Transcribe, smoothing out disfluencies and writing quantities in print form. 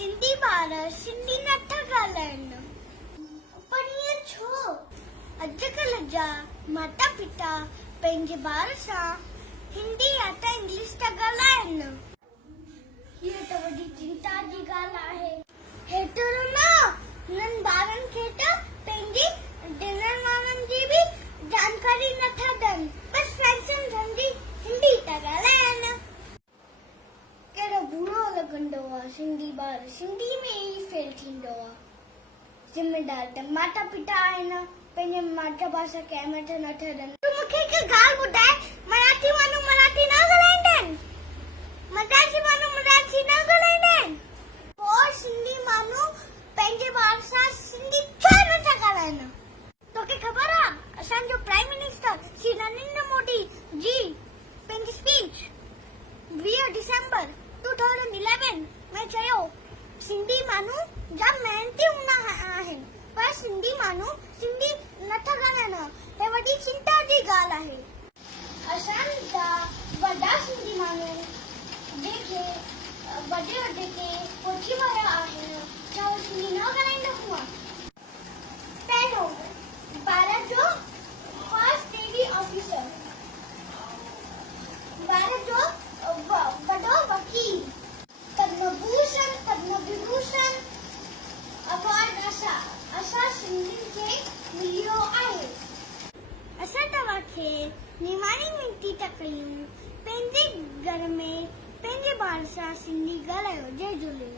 सिंधी ॿार सिंधी नथा ॻाल्हाइनि पर ईअं छो? अॼुकल्ह जा माता पिता पंहिंजे ॿार सां हिंदी या त इंग्लिश था ॻाल्हाइनि। हीअ त वॾी चिंता जी ॻाल्हि आहे। हेतिरो न, हुननि ॿारनि खे त पंहिंजी ॾिणनि वारनि जी बि जानकारी नथा ॾियनि, बसि फैशन समझी हिंदी था ॻाल्हाइनि। कहिड़ो बुरो लॻंदो आहे सिंधी ॿार सिंधी में ई फेल थींदो आहे। ज़िमेदार त माता पिता आहिनि, पंहिंजे मातृभाषा खे अहमियत नथा ॾियनि। तूं मूंखे हिकु ॻाल्हि ॿुधाए, मराठी माण्हू मराठी न ॻाल्हाईंदा आहिनि? मराठी माण्हू मराठी न ॻाल्हाईंदा आहिनि? पोइ सिंधी माण्हू पंहिंजे ॿार सां सिंधी छो नथा ॻाल्हाइनि? तोखे ख़बर आहे, असांजो प्राइम मिनिस्टर श्री नरेंद्र मोदी जी पंहिंजी स्पीच 20 दिसंबर 2011 में चयो, सिंधी माण्हू जाम मेहनती हूंदा आहिनि पर सिंधी माण्हू सिंधी नथा ॻाल्हाइनि। हे वॾी चिंता जी ॻाल्हि आहे। असांजा वॾा सिंधी माण्हू जेके वॾे के पहुची विया आहिनि, छा उहे सिंधी न ॻाल्हाईंदा हुआ? पहिरियों, भारत जो फर्स्ट नेवी ऑफिसर, भारत जो वॾो वकील, पद्म विभूषण अवार्ड असां सिंधियुनि खे मिलियो आहे। असां तव्हांखे निमाणी विनती था कयूं, पंहिंजे घर में पंहिंजे ॿार सां सिंधी ॻाल्हायो। जय झूलेलाल।